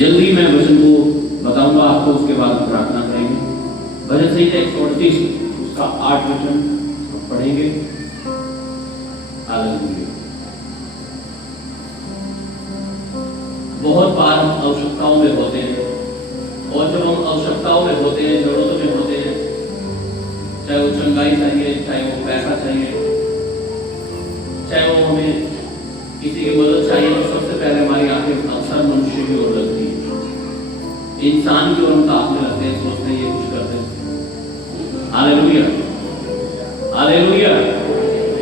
जल्दी मैं वचन को बताऊंगा आपको, उसके बाद प्रार्थना करेंगे। भजन संहिता 138 उसका 8 वचन हम पढ़ेंगे। हालेलुया। बहुत बार हम आवश्यकताओं में होते हैं, और जब हम आवश्यकताओं में होते हैं, जरूरतों में होते हैं, चाहे वो चंगाई चाहिए, चाहे वो पैसा चाहिए, चाहे वो हमें किसी की मदद चाहिए, तो सबसे पहले हमारी आंखें अक्सर मनुष्य की ओर लगती है, इंसान की ओर हम ताकने लगते हैं, सोचते हैं ये कुछ करते हैं। Hallelujah, hallelujah.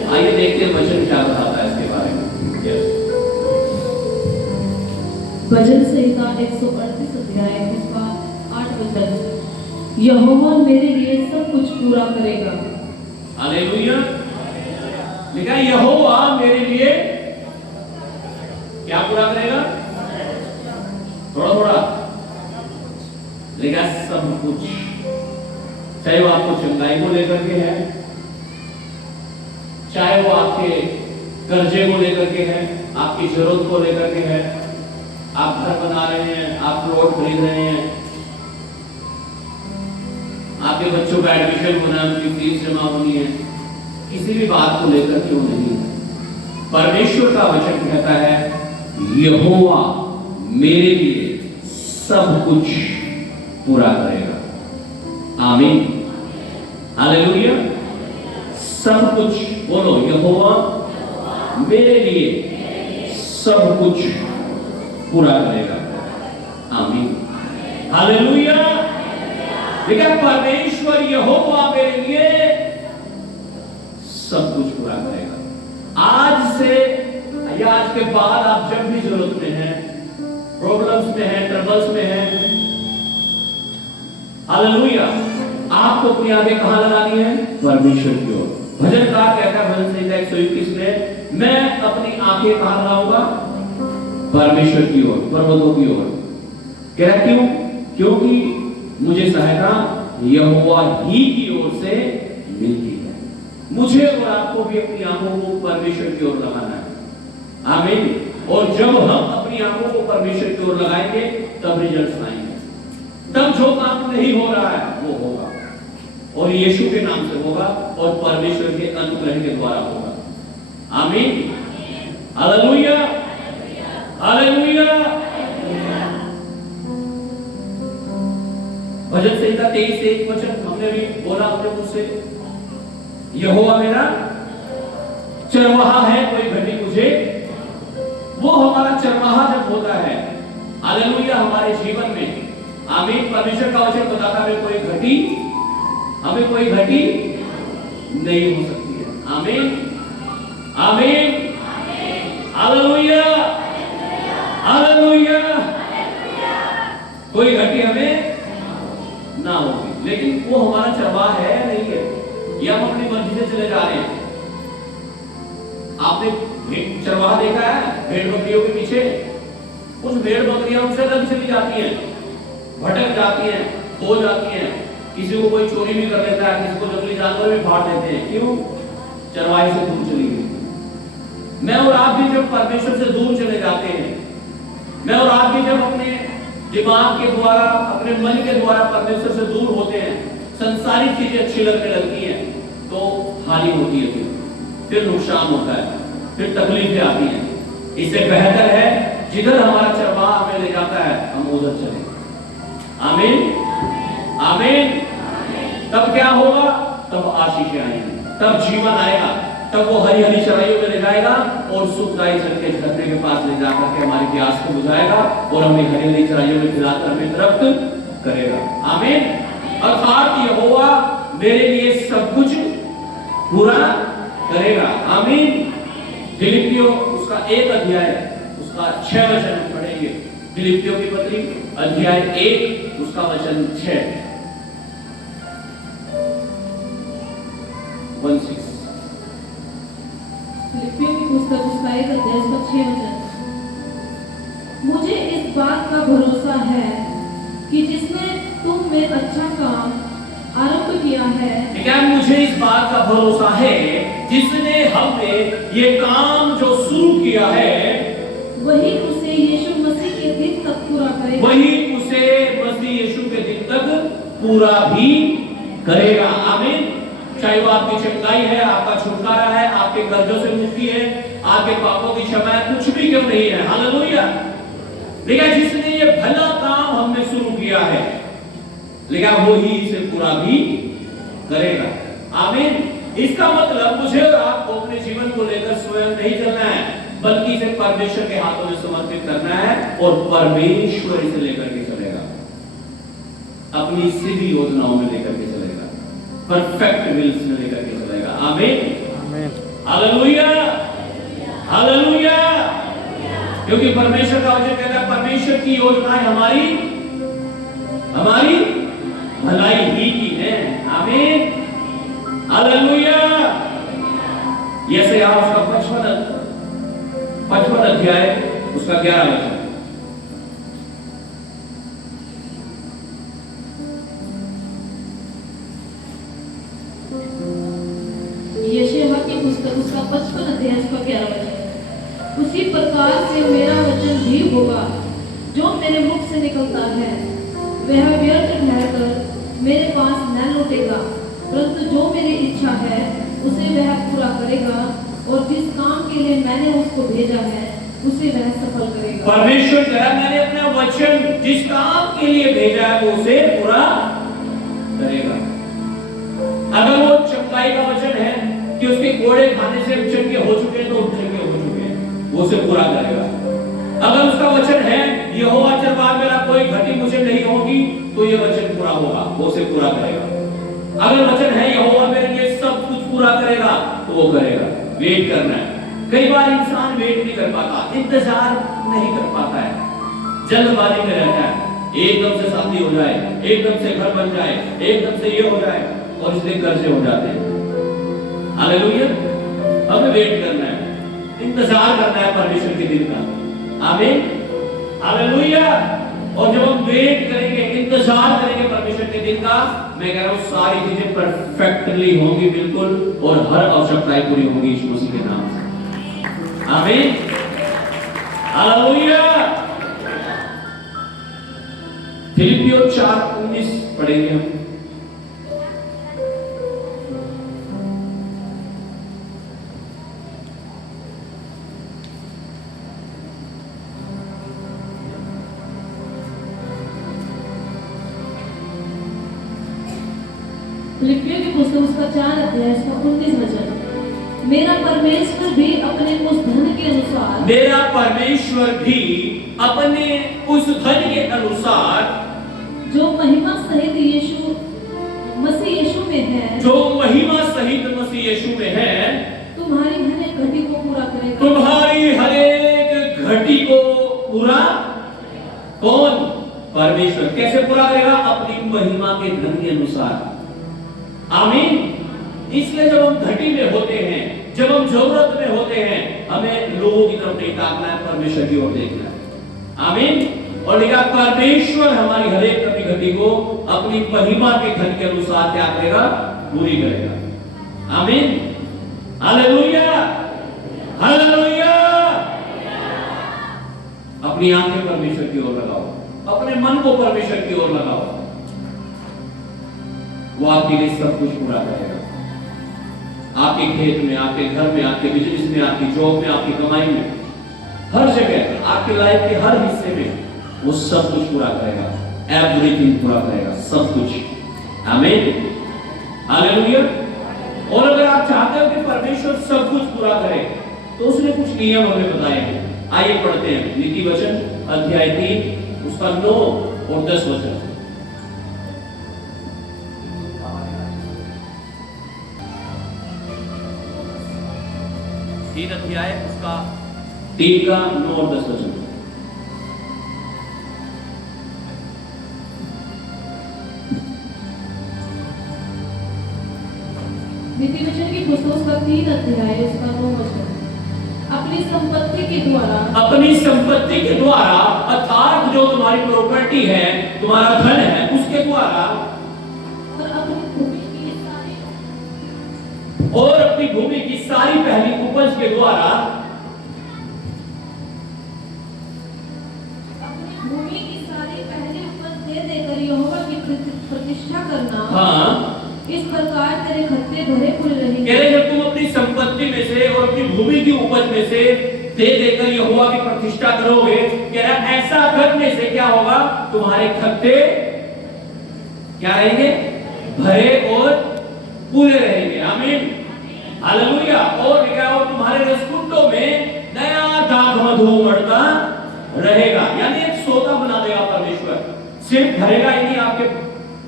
आइए देखते हैं वचन क्या बताता है इसके बारे में। भजन संहिता 138 अध्याय उसका 8 वचन, यहोवा मेरे लिए सब कुछ पूरा करेगा। हालेलुया। लिखा है यहोवा मेरे लिए क्या पूरा करेगा? थोड़ा थोड़ा लिखा है सब कुछ। चाहे वो आपको चंगाई को लेकर के है, चाहे वो आपके कर्जे को लेकर के है, आपकी जरूरत को लेकर के है, आप घर बना रहे हैं, आप प्लॉट खरीद रहे हैं, आपके बच्चों का एडमिशन होना, उनकी फीस जमा होनी है, किसी भी बात को लेकर क्यों नहीं है, परमेश्वर का वचन कहता है यहोवा मेरे लिए सब कुछ पूरा करेगा। आमीन, हालेलुया। सब कुछ बोलो, यहोवा मेरे लिए सब कुछ पूरा करेगा। आमीन, हालेलुया। देखिए परमेश्वर यहोवा मेरे लिए सब कुछ पूरा करेगा। आज से या आज के बाद आप जब भी जरूरत में हैं, प्रॉब्लम्स में हैं, ट्रबल्स में हैं, हालेलुया, आपको अपनी आंखें कहां लगानी है? परमेश्वर की ओर। भजनकार कहता है भजन संहिता 121 में, मैं अपनी आंखें कहां लगाऊंगा? परमेश्वर की ओर, पर्वतों की ओर। कह रहा क्यों? क्योंकि मुझे सहायता यहोवा ही की ओर से मिलती है। मुझे और आपको भी अपनी आंखों को परमेश्वर की ओर लगाना है। आमीन। और जब हम अपनी आंखों को परमेश्वर की ओर लगाएंगे तब रिजल्ट आएंगे। तब जो काम नहीं हो रहा है वो होगा, और यीशु के नाम से होगा, और परमेश्वर के अनुग्रह के द्वारा होगा। आमीन, हालेलुया, हालेलुया। भजन संहिता 23:1 वचन हमने भी बोला अपने मुंह से, यहोवा मेरा चरवाहा है, कोई घटी मुझे। वो हमारा चरवाहा जब होता है, हालेलुया, हमारे जीवन में, आमीन, परमेश्वर का वचन बताता है हमें कोई घटी नहीं हो सकती है। आमीन, आमीन, हालेलुया, हालेलुया। कोई घटी हमें ना होगी। लेकिन वो हमारा चरवाहा है या नहीं है, या हम अपनी मर्जी से चले जा रहे हैं? आपने चरवाहा देखा है भेड़ बकरियों के पीछे? कुछ भेड़ बकरियां उनसे अलग चली जाती हैं, भटक जाती हैं, खो जाती हैं, किसी को कोई चोरी भी कर लेता है, किसी को जंगली जानवर भी फाड़ देते हैं। क्यों? चरवाहे से दूर चली गई। मैं और आप भी जब परमेश्वर से दूर चले जाते हैं, मैं और आप भी जब अपने दिमाग के द्वारा, अपने मन के द्वारा परमेश्वर से दूर होते हैं, संसारी चीजें अच्छी लगने लगती हैं, तो हानि होती है, फिर नुकसान होता है, फिर तकलीफें आती हैं। इससे बेहतर है जिधर हमारा चरवाहा हमें ले जाता है हम उधर चलें। आमीन, आमीन। तब क्या होगा? तब आशीषें आएंगी, तब जीवन आएगा, तब वो हरी हरी चराइयों में ले जाएगा और सुखदायी जल के झरने के पास ले जाकर के हमारी प्यास को बुझाएगा और हमें हरी हरी चराइयों में खिलाकर हमें तृप्त करेगा। आमीन। अर्थात यहोवा मेरे लिए सब कुछ पूरा करेगा। आमीन। फिलिप्पियों उसका 1 अध्याय उसका 6 वचन पढ़ेंगे। फिलिप्पियों की पत्री अध्याय 1 उसका वचन 6। फिलिप्पियों की पुस्तक उसका 1 अध्याय उसका 6 वचन, मुझे इस बात का भरोसा है कि जिसने तुम में अच्छा काम आरंभ किया है, क्या मुझे इस बात का भरोसा है जिसने हमें ये काम जो शुरू किया है वही उसे यीशु मसीह के दिन तक पूरा करेगा। पूरा भी करेगा। आमीन। चाहे वो आपकी चंगाई है, आपका छुटकारा है, आपके कर्जों से मुक्ति है, आपके पापों की क्षमा है, कुछ भी क्यों नहीं है। हालेलुया। लेकिन जिसने ये भला काम हमने शुरू किया है, लेकिन वो ही इसे पूरा भी करेगा। आमीन। इसका मतलब मुझे और आपको अपने जीवन को लेकर स्वयं नहीं चलना है, बल्कि इसे परमेश्वर के हाथों में समर्पित करना है और परमेश्वर इसे लेकर के चलेगा, अपनी सीधी योजनाओं में लेकर के चलेगा, परफेक्ट विल्स में लेकर के चलेगा। आमीन। हालेलुया। हालेलुया। क्योंकि परमेश्वर का वचन कहता है परमेश्वर की योजनाएं हमारी भलाई ही की है। आमीन। हालेलुया। यशायाह उसका 55 अध्याय उसका 11 वचन। यशायाह की पुस्तक उसका 55 अध्याय उसका 11 वचन। उसी प्रकार से मेरा वचन भी होगा जो मेरे मुख से निकलता है, वह व्यर्थ ठहरकर मेरे पास न लौटेगा, परंतु जो मेरी इच्छा है उसे वह पूरा करेगा, और जिस काम के लिए मैंने उसको भेजा है उसे वह सफल करेगा। परमेश्वर कह रहा है मैंने अपना वचन जिस काम के लिए भेजा है वो उसे पूरा करेगा। अगर वो चंगाई का वचन है कि उसके कोड़े खाने से चंगे हो चुके हैं, तो चंगे हो चुके हैं, वो उसे पूरा करेगा। अगर उसका वचन है यहोवा चरवाहा मेरा कोई घटी मुझे नहीं होगी, तो ये वचन पूरा होगा, वो उसे पूरा करेगा। अगर वचन है यहोवा मेरे लिए सब कुछ पूरा करेगा, तो वो करेगा। वेट करना है। कई बार इंसान वेट नहीं कर पाता, इंतजार नहीं कर पाता है, जल्दबाजी में रहता है। एकदम से शादी हो जाए, एकदम से घर बन जाए, एकदम से ये हो जाए, और इसलिए कर्जे हो जाते हैं। हालेलुया। हमें वेट करना है, इंतजार करना है परमेश्वर के दिन का। आमीन। हालेलुया। और जब हम वेट करेंगे, इंतजार करेंगे परमेश्वर के दिन का, मैं कह रहा हूं सारी चीजें परफेक्टली होंगी बिल्कुल, और हर आवश्यकताएं पूरी होंगी यीशु मसीह के नाम से। आमीन। हालेलुया। फिलिपियों 4:19 पढ़ेंगे हम। फिलिपियों की पुस्तक उसका 4 अध्याय उसका 19 वचन। मेरा परमेश्वर भी अपने उस धन के अनुसार, मेरा परमेश्वर भी अपने उस धन के अनुसार जो महिमा सहित मसीह यीशु में है, जो महिमा सहित मसीह यीशु में है, तुम्हारी हर एक घटी को पूरा करेगा। तुम्हारी हर एक घटी को पूरा कौन? परमेश्वर। कैसे पूरा करेगा? अपनी महिमा के धन के अनुसार। आमीन। इसलिए जब हम घटी में होते हैं, जब हम जरूरत में होते हैं, हमें लोगों की तरफ नहीं ताकना है, परमेश्वर की ओर देखना है। आमीन। और लिखा परमेश्वर हमारी हर एक कभी घटी को अपनी महिमा के धन के अनुसार क्या करेगा? पूरी करेगा। आमीन। हालेलुया। हालेलुया। अपनी आंखें परमेश्वर की ओर लगाओ, अपने मन को परमेश्वर की ओर लगाओ, वो आपके लिए सब कुछ पूरा करेगा। आपके खेत में, आपके घर में, आपके बिजनेस में, आपकी जॉब में, आपकी कमाई में, हर जगह, आपके लाइफ के हर हिस्से में वो सब कुछ पूरा करेगा। एवरीथिंग पूरा करेगा, सब कुछ। आमीन। हालेलुया। और अगर आप चाहते हो कि परमेश्वर सब कुछ पूरा करे, तो उसने कुछ नियम हमें बताए हैं। आइए पढ़ते हैं नीति वचन अध्याय 3 उसका 9 और 10 वचन। 3 अध्याय उसका 3 का 9 और 10 वचन। नीति वचन की पुस्तक उसका 3 अध्याय उसका 9 वचन। अपनी संपत्ति के द्वारा, अपनी संपत्ति के द्वारा, अर्थात जो तुम्हारी प्रॉपर्टी है, तुम्हारा धन है, उसके द्वारा, और अपनी भूमि की सारी पहली उपज के द्वारा, अपनी भूमि की सारी पहली उपज दे देकर यहोवा की प्रतिष्ठा करना, हाँ, इस प्रकार तेरे खत्ते भरे पूरे रहेंगे। कह रहे जब तुम अपनी संपत्ति में से और अपनी भूमि की उपज में से दे देकर यहोवा की प्रतिष्ठा करोगे, कह रहा ऐसा करने से क्या होगा, तुम्हारे खत्ते क्या रहेंगे, भरे और पूरे रहेंगे। आमीन, हालेलुया। और क्या हो, तुम्हारे रसकुंडों में नया दाख मधु उमड़ता रहेगा। यानी एक सौदा बना देगा परमेश्वर, सिर्फ भरेगा ही नहीं, आपके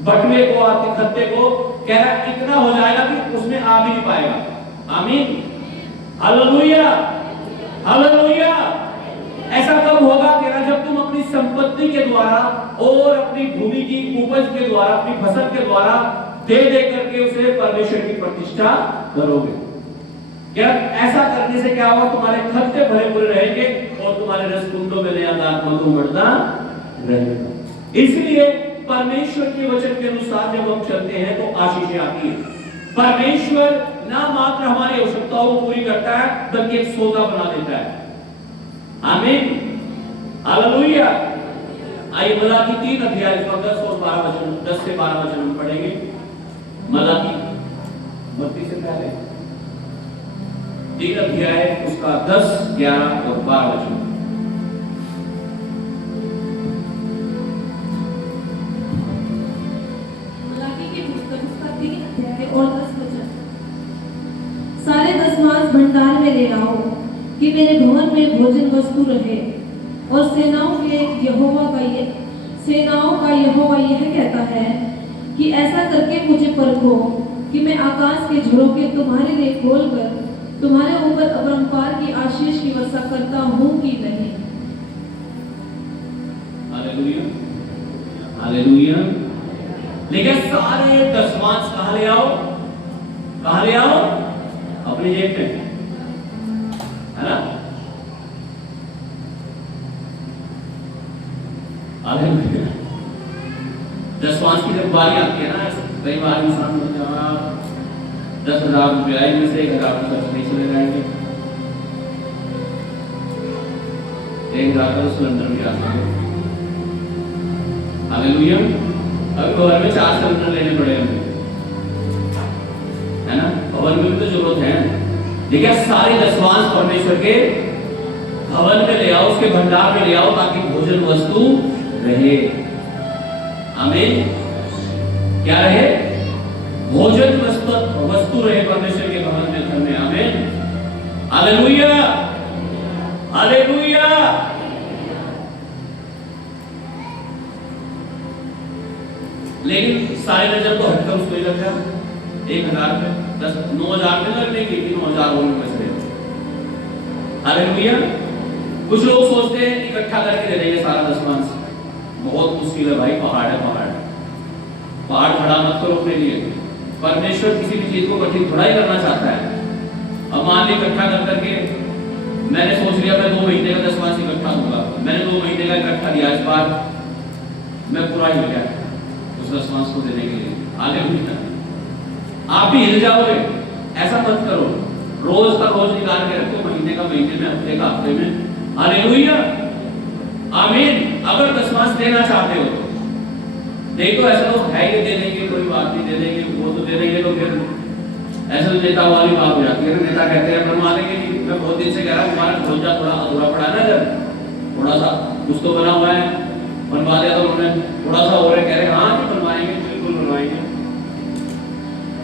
बटुए को, आपके खत्ते को, कह रहा इतना हो जाएगा कि उसमें आ भी नहीं पाएगा। आमीन, हालेलुया, हालेलुया। ऐसा कब होगा, कह रहा जब तुम अपनी संपत्ति के द्वारा और अपनी भूमि की उपज के द्वारा, अपनी फसल के द्वारा दे दे करके उसे परमेश्वर की प्रतिष्ठा करोगे। क्या ऐसा करने से क्या होगा, तुम्हारे खत्ते भरे पूरे रहेंगे और तुम्हारे रसकुंडों में नया दाख मधु उमड़ता रहेगा। इसलिए परमेश्वर के वचन के अनुसार जब हम चलते हैं तो आशीषें आती है। परमेश्वर ना मात्र हमारी आवश्यकताओं को पूरी करता है, बल्कि एक सौदा बना देता है। आमीन, हालेलुया। आइए मलाकी 3 अध्याय 10 और 12 वचन, 10 से 12 वचन हम पढ़ेंगे। मलाकी 32 से पहले 3 अध्याय उसका 10, 11 और 12 वचन। मलाकी की पुस्तक उसका 3 अध्याय और 10 वचन। सारे दसमांश भंडार में ले आओ कि मेरे भवन में भोजन वस्तु रहे। और सेनाओं का यहोवा यह कहता है कि ऐसा करके मुझे परखो कि मैं आकाश के झरोखे तुम्हारे लिए खोलकर तुम्हारे ऊपर अपरंपार की आशीष की वर्षा करता हूँ कि नहीं। Hallelujah, hallelujah. लेकिन सारे दसमांश कहां ले आओ, कहां ले आओ, अपनी जेब में, है ना। हालेलुया। दसमांश की जब बारी आती है ना, कई बार इंसान को 10,000 रुपया में से 1,000 खर्च नहीं चले जाएंगे, 1,000 का सिलेंडर भी आता है। हालेलुया। अभी घर में 4 सिलेंडर लेने पड़े हमें, है ना, भवन में भी तो जरूरत है। लेकिन सारे दसमांश परमेश्वर के भवन में ले आओ, उसके भंडार में ले आओ, ताकि भोजन वस्तु रहे। आमीन, क्या रहे, भोजन वस्तु रहे परमेश्वर के भवन में, घर में। आमीन, हालेलुया, हालेलुया। लेकिन सारे नजर तो हटकर उसको ही लग जाए, 1,000 में 9,000 में लग लेंगे कि 9,000 और में बच रहे। हालेलुया। कुछ लोग सोचते हैं इकट्ठा करके दे देंगे सारा दसमांश, बहुत मुश्किल है भाई, पहाड़ है, पहाड़ खड़ा मत करो अपने लिए। परमेश्वर किसी भी चीज को कठिन थोड़ा ही करना चाहता है। अब मान ली इकट्ठा कर करके मैंने सोच लिया मैं 2 महीने का दसमांश इकट्ठा दूंगा, मैंने 2 महीने का इकट्ठा दिया, इस बार मैं पूरा हिल गया उस दसमांश को देने के लिए, आगे भी आप भी हिल जाओगे। ऐसा मत करो, रोज का रोज निकाल के रखो, महीने का महीने में, हफ्ते का हफ्ते में। हालेलुया, आमीन। अगर दसमांश देना चाहते हो तो नहीं तो ऐसा तो है ही, दे देंगे, कोई बात नहीं, दे देंगे, वो तो दे देंगे, तो फिर ऐसा तो नेता वाली बात हो जाती है। नेता कहते हैं बनवा देंगे, मैं बहुत दिन से कह रहा हूँ हमारा ढोलजा थोड़ा अधूरा पड़ा है ना, जब थोड़ा सा कुछ तो बना हुआ है, बनवा दिया तो उन्होंने, थोड़ा सा और कह रहे हैं हाँ जी बनवाएंगे, बिल्कुल बनवाएंगे।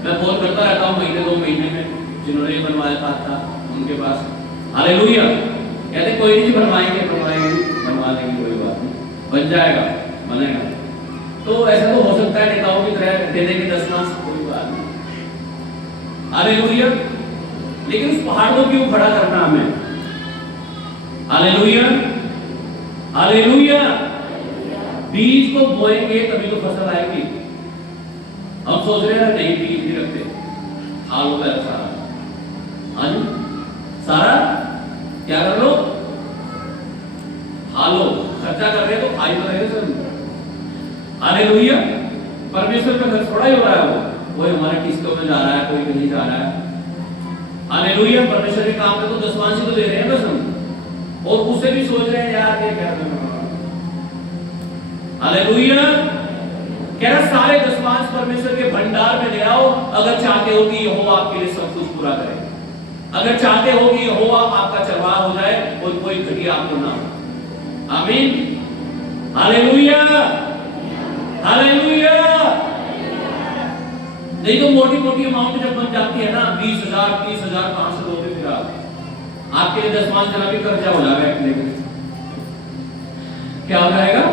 मैं फोन करता रहता हूँ महीने 2 महीने में, जिन्होंने बनवाया था उनके पास। हालेलुया। कहते कोई नहीं बनवाएंगे, बनवा देंगे, कोई बात नहीं, बन जाएगा, बनेगा। तो ऐसा तो हो सकता है नेताओं की तरह दे देंगे दसमांश, कोई बात नहीं। हालेलुया। लेकिन उस पहाड़ को क्यों खड़ा करना हमें? Hallelujah, hallelujah. बीज को बोएंगे तभी तो फसल आएगी। हम सोच रहे हैं नहीं बीज नहीं रखते, हाल होता है सारा। हाँ जी, सारा क्या कर लो, हालो, खर्चा कर रहे तो खाई तो रहे सब। हालेलुया। परमेश्वर का घर थोड़ा ही हो रहा है, वो हमारे किस्तों में जा रहा है, कोई कहीं जा रहा है। हालेलुया। परमेश्वर के काम में तो दसमांश तो दे रहे हैं बस हम, और उसे भी सोच रहे हैं यार ये क्या करना। हालेलुया, कह रहा सारे दशमांश परमेश्वर के भंडार में ले आओ, अगर चाहते हो कि यहोवा आपके लिए सब कुछ पूरा करे, अगर चाहते हो कि यहोवा आपका चरवाहा हो जाए और कोई घटिया आपको ना हो। आमीन, हालेलुया, हालेलुया। नहीं तो मोटी मोटी अमाउंट जब बन जाती है ना, 20,000 30,000 कहां से दोगे फिर आपके लिए दशमांश देना भी कर्जा हो जाएगा, क्या हो जाएगा?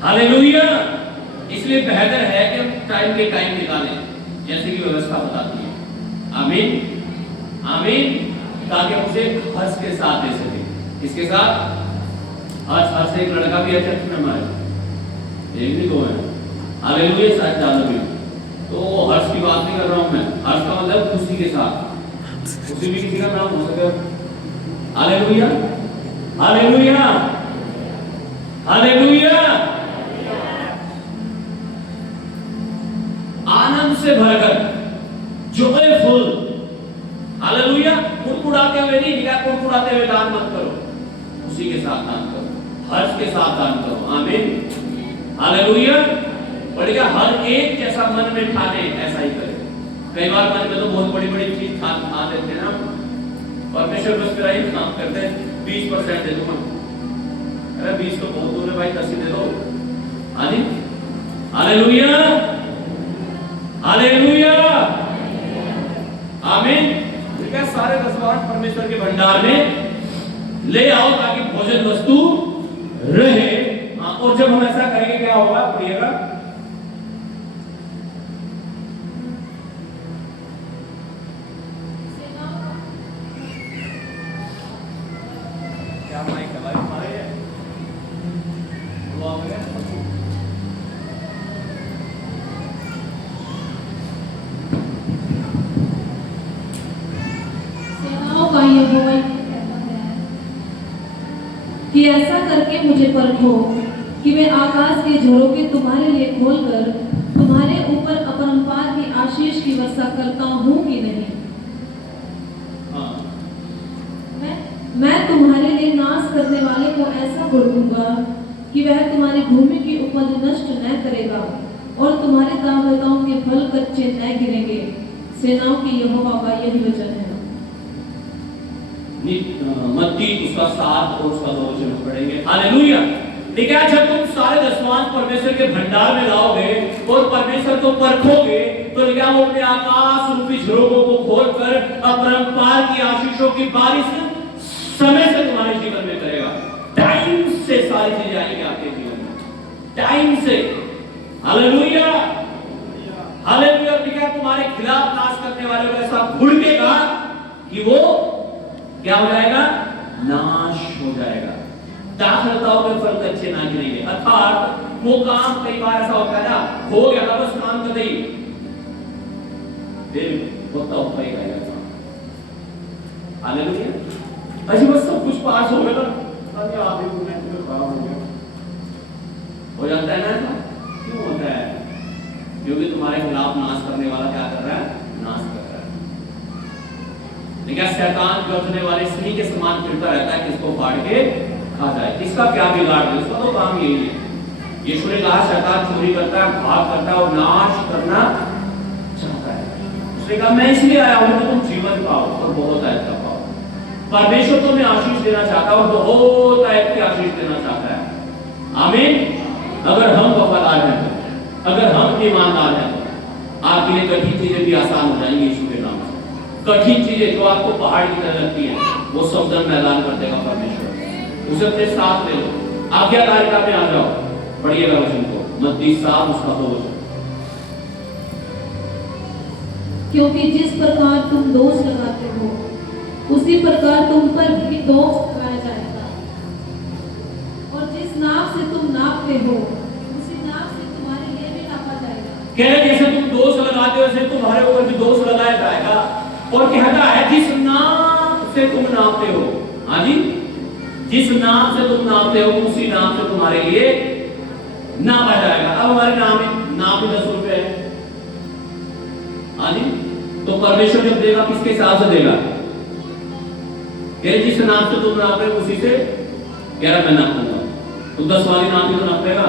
हालेलुया। इसलिए बेहतर है कि हम टाइम के टाइम निकालें, जैसे कि व्यवस्था बताती है। आमीन, आमीन। ताकि हम उसे हर्ष के साथ दे सके। किसके साथ? हर्ष से एक लड़का भी है चर्च में हमारे, एक भी दो है। हालेलुया, शायद ज्यादा भी। तो हर्ष की बात नहीं कर रहा हूं मैं, हर्ष का मतलब खुशी के साथ, खुशी भी किसी का नाम हो सके। Hallelujah, hallelujah, hallelujah. आनंद से भरकर, जॉयफुल, हालेलुया। कुड़कुड़ाते हुए नहीं, निगाह कुड़कुड़ाते हुए दान मत करो, खुशी के साथ दान करो, हर्ष के साथ दान करो। आमीन, हालेलुया। बढ़िया, हर एक जैसा मन में ठाने ऐसा ही करे। कई बार मन में तो बहुत बड़ी बड़ी चीज खा देते हैं ना, परमेश्वर बस मेरा ही काम करते हैं, 20% दे दूंगा। अरे 20 तो बहुत दूर है भाई, 10 ही दे दो। आमीन, हालेलुया, हालेलुया, आमीन। ठीक है, सारे दशमांश परमेश्वर के भंडार में ले आओ ताकि भोजन वस्तु रहे। और जब हम ऐसा करेंगे क्या होगा? पढ़िएगा, क्या माइक है भाई हमारे? का यहोवा कहता है कि ऐसा करके मुझे परखो कि मैं आकाश के झरोखे तुम्हारे लिए खोलकर तुम्हारे ऊपर अपरंपार की आशीष की वर्षा करता हूँ कि नहीं। मैं तुम्हारे लिए नाश करने वाले को ऐसा भड़कूंगा कि वह तुम्हारी भूमि की उपज नष्ट न करेगा और तुम्हारे दाखलताओं के फल कच्चे न गिरेंगे। सेनाओं की यहोवा का यही वचन है। मत्ती उसका 7 और उसका 2 वचन पढ़ेंगे। हालेलुया। ठीक है, जब तुम सारे दशमांश परमेश्वर के भंडार में लाओगे और परमेश्वर को परखोगे तो क्या वो अपने आकाश रूपी झरोखों को खोलकर अपरंपार की आशीषों की बारिश समय से तुम्हारे जीवन में करेगा। टाइम से सारी चीजें आएंगी आपके जीवन में, टाइम से। Hallelujah, hallelujah. ठीक है, तुम्हारे खिलाफ नाश करने वाले को ऐसा भुड़केगा कि वो क्या हो जाएगा? नाश हो जाएगा। दाखलताओं में फल कच्चे ना गिरेंगे। अर्थात वो काम, कई बार ऐसा होता है ना, हो गया ना बस काम कर दी, फिर होता होता ही रहेगा काम। हालेलुया। अच्छा बस सब कुछ पास हो गया ना, अरे आप ही बोलने में खराब हो गया, हो जाता है ना। क्यों होता है? क्योंकि तुम्हारे खिलाफ नाश करने वाला क्या कर रहा है? नाश कर रहा है। लेकिन शैतान गरजने वाले सिंह के समान फिरता रहता है, किसको फाड़ के खा जाए। इसका क्या बिगाड़ है? उसका तो काम यही है। यीशु ने कहा शैतान चोरी करता है, भाग करता है और नाश करना चाहता है। उसने कहा मैं इसलिए आया हूं कि तुम जीवन पाओ और बहुत ऐसा पाओ। परमेश्वर तुम्हें आशीष देना चाहता है और बहुत ऐसी आशीष देना चाहता है। आमीन। अगर हम वफादार हैं तो, अगर हम ईमानदार हैं तो आपके लिए कठिन चीजें भी आसान हो जाएंगी यीशु के नाम से। कठिन चीजें जो आपको पहाड़ की तरह लगती हैं वो सब दर मैदान कर देगा परमेश्वर। उसे अपने साथ ले लो, आज्ञाकारिता में आ जाओ। पढ़िएगा वचन को, मत्ती 7 उसका 2 वचन। क्योंकि जिस प्रकार तुम दोष लगाते हो उसी प्रकार तुम पर भी दोष लगाया जाएगा, और जिस नाप से तुम नापते हो उसी नाप से तुम्हारे लिए भी नापा जाएगा। कह रहे जैसे तुम दोष लगाते हो वैसे तुम्हारे ऊपर भी दोष लगाया जाएगा। और कहता है जिस नाप से तुम नापते हो, हाँ जी, जिस नाप से तुम नापते हो उसी नाप से तुम्हारे लिए नापा जाएगा। अब हमारे नाप ही 10 रुपए है, हाँ जी। तो परमेश्वर जब देगा किसके हिसाब से देगा? जिस नाप से तुम नाप रहे हो उसी से कह रहा मैं नापूंगा। तो 10 वाली नाप ही तो नापेगा,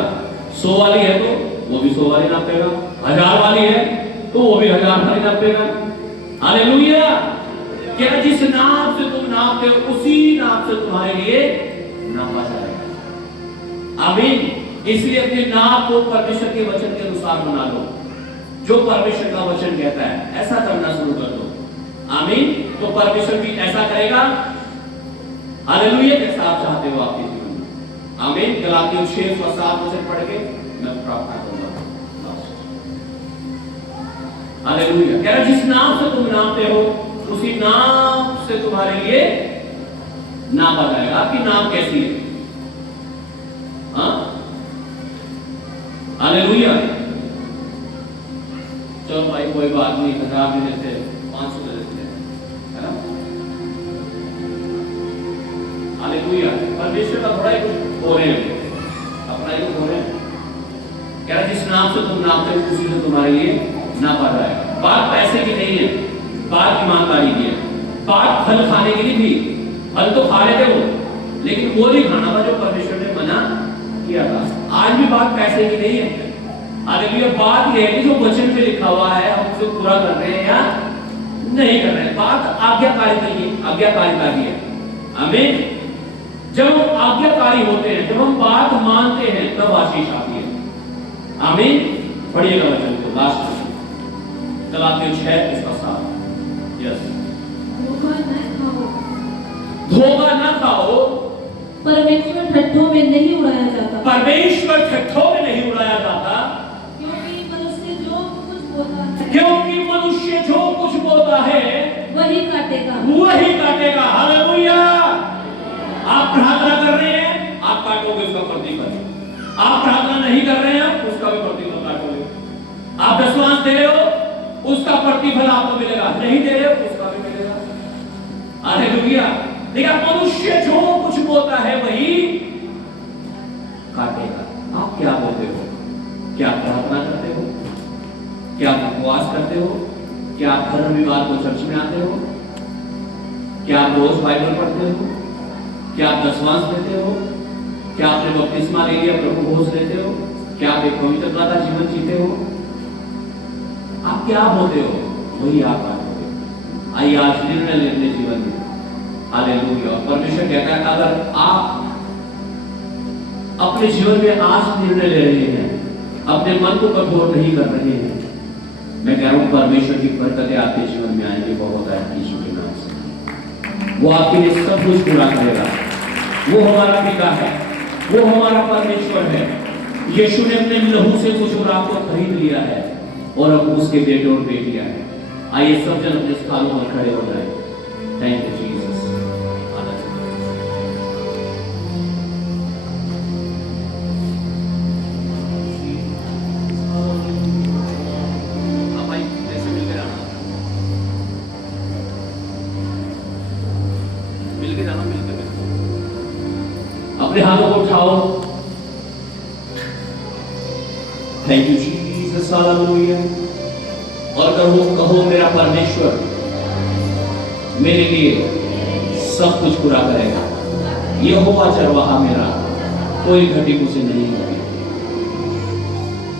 100 वाली है तो वो भी 100 वाली नापेगा, 1000 वाली है तो वो भी 1000 वाली नापेगा। हालेलुया। क्या जिस नाप से तुम नापते हो उसी नाप से तुम्हारे लिए नापा जाएगा। आमीन। इसलिए अपने नाप को परमेश्वर के वचन के अनुसार बना लो। जो परमेश्वर का वचन कहता है ऐसा करना शुरू कर दो। आमीन। तो परमेश्वर भी ऐसा करेगा। हालेलुया। जैसा आप चाहते हो आपके जीवन में। आमीन। गलातियों 6:7 वचन पढ़ के मैं प्रार्थना करूंगा। हालेलुया। कह रहा जिस नाप से तुम नापते हो उसी नाप से तुम्हारे लिए नापा जाएगा। आपकी नाप कैसी है? हाँ, हालेलुया। चलो भाई कोई बात नहीं, 1000 दे देते, 500 दे देते, है ना? हालेलुया। परमेश्वर का थोड़ा ही कुछ हो रहे हैं, अपना ही कुछ हो रहे हैं। कह रहा जिस नाप से तुम नापते हो उसी से तुम्हारे लिए नापा जाएगा। बात पैसे की नहीं है, बात ईमानदारी की है। बात फल खाने की नहीं थी। फल तो खा रहे थे वो, लेकिन वो नहीं खाना था जो परमेश्वर ने मना किया था। आज भी बात पैसे की नहीं है। हालेलुया। बात यह है कि जो वचन में लिखा हुआ है हम उसे पूरा कर रहे हैं या नहीं कर रहे हैं। बात आज्ञाकारिता की है। आमीन। जब हम आज्ञाकारी होते हैं, जब हम बात मानते हैं, तब आशीष आती है। आमीन। पढ़िएगा वचन को लास्ट में, गलातियों 6:7। यस। धोखा न खाओ। परमेश्वर ठट्ठों में नहीं उड़ाया जाता। परमेश्वर ठट्ठों में नहीं उड़ाया जाता। क्योंकि मनुष्य जो कुछ बोलता है, क्योंकि मनुष्य जो कुछ बोलता है वही काटेगा। वही काटेगा। हालेलुया। आप प्रार्थना कर रहे हैं, आप काटोगे उसका प्रतिफल। आप प्रार्थना नहीं कर रहे हैं, उसका भी प्रतिफल काटोगे। आप विश्वास दे रहे हो, उसका प्रतिफल आपको मिलेगा। नहीं दे रहे हो, उसका भी मिलेगा। हालेलुया। देखिए, मनुष्य जो कुछ बोलता है वही काटेगा। आप क्या बोलते हो? क्या आप प्रार्थना करते हो? क्या आप उपवास करते हो? क्या आप हर रविवार को चर्च में आते हो? क्या आप रोज बाइबल पढ़ते हो? क्या आप दशमांश देते हो? क्या आपने बपतिस्मा ले लिया, प्रभु भोज लेते हो? क्या आप एक पवित्रता का जीवन जीते हो? आप क्या बोलते हो वही आप बात। आइए आज निर्णय लेते जीवन में। हालेलुया। और परमेश्वर कहता है अगर आप अपने जीवन में आज निर्णय ले रहे हैं, अपने मन को कठोर नहीं कर रहे हैं, मैं कह रहा हूं परमेश्वर की बरकतें आपके जीवन में आएंगी। बहुत है यीशु के नाम से। वो आपके लिए सब कुछ पूरा करेगा। वो हमारा पिता है, वो हमारा परमेश्वर है। यीशु ने अपने लहू से कुछ और आपको खरीद लिया है और अब उसके बेटे और बेटियां हैं। आइए सब जन अपने स्थानों पर खड़े हो जाए। Thank you Jesus. अपने हाथों को उठाओ। Thank you Jesus. हालेलुया। और कहो मेरा परमेश्वर मेरे लिए सब कुछ पूरा करेगा। यहोवा चरवाहा मेरा, कोई घटी मुझे नहीं होगी।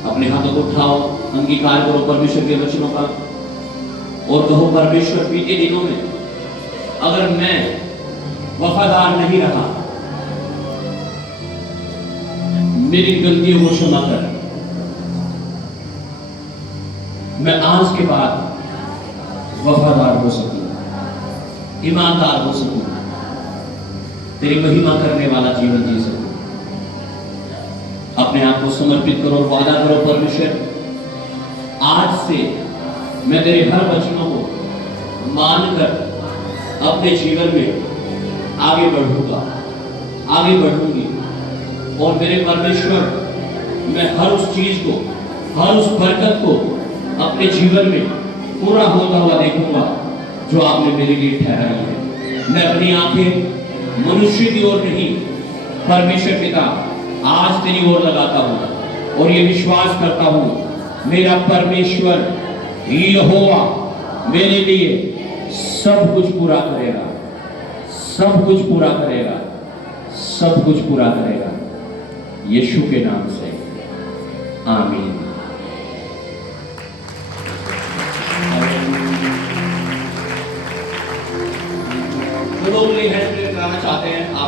अपने हाथों को उठाओ, अंगीकार करो परमेश्वर के वचनों का और कहो परमेश्वर बीते दिनों में अगर मैं वफादार नहीं रहा, मेरी गलतियों को क्षमा कर। मैं आज के बाद वफादार हो सकूं, ईमानदार हो सकूं, तेरी महिमा करने वाला जीवन जी सकूं। अपने आप को समर्पित करो, वादा करो परमेश्वर आज से मैं तेरे हर वचनों को मानकर अपने जीवन में आगे बढ़ूंगा, आगे बढ़ूंगी। और मेरे परमेश्वर मैं हर उस चीज को, हर उस बरकत को अपने जीवन में पूरा होता हुआ देखूंगा जो आपने मेरे लिए ठहराई है। मैं अपनी आंखें मनुष्य की ओर नहीं, परमेश्वर पिता आज तेरी ओर लगाता हूं और ये विश्वास करता हूं मेरा परमेश्वर यहोवा मेरे लिए सब कुछ पूरा करेगा, सब कुछ पूरा करेगा, सब कुछ पूरा करेगा। यीशु के नाम से आमीन। जो लोग हैंड कराना चाहते हैं आप